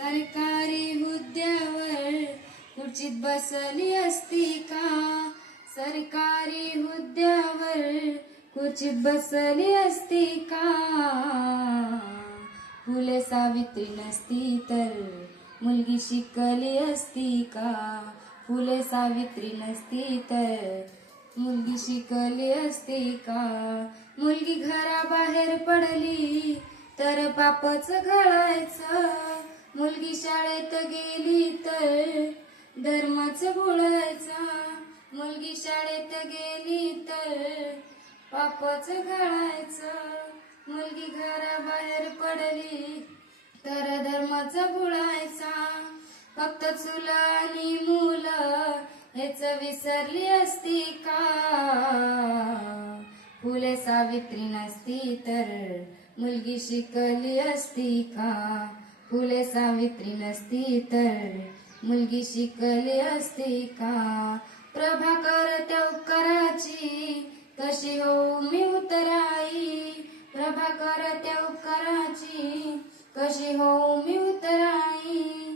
सरकारी हुद्द्यावर खुर्चीत बसली असती का? सरकारी हुद्द्यावर खुर्चीत बसली असती का? फुले सावित्री नसती तर मुलगी शिकली असती का? फुले सावित्री नसती तर मुलगी शिकली असती का? मुलगी घराबाहेर पडली तर पापच घडायचं. मुलगी शाळेत गेली तर धर्मच बुडायचा. मुलगी शाळेत गेली तर पापच घडायचं. मुलगी घराबाहेर पडली तर धर्मच बुडायचा. फक्त चूल आणि मुलं हेच विसरली असती का? फुले सावित्री नसती तर मुलगी शिकली असती का? फुले सावित्री नसती तर मुलगी शिकली असती का? प्रभाकर त्या उपकाराची कशी होऊ मी उतराई? प्रभाकर त्या उपकाराची कशी होऊ मी उतराई?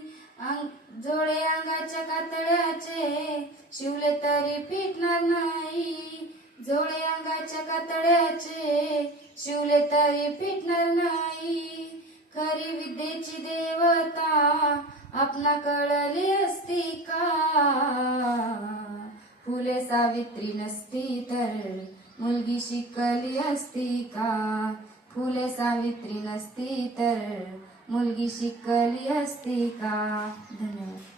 जोडे अंगाच्या कातड्याचे शिवले तरी फिटणार नाही. जोडे अंगाच्या कातड्याचे शिवले तरी फिटणार नाही. खरी विद्येची देवता आपणा कळली असती का? फुले सावित्री नसती तर मुलगी शिकली असती का? फुले सावित्री नसती तर मुलगी शिकली असती का? धन्यवाद.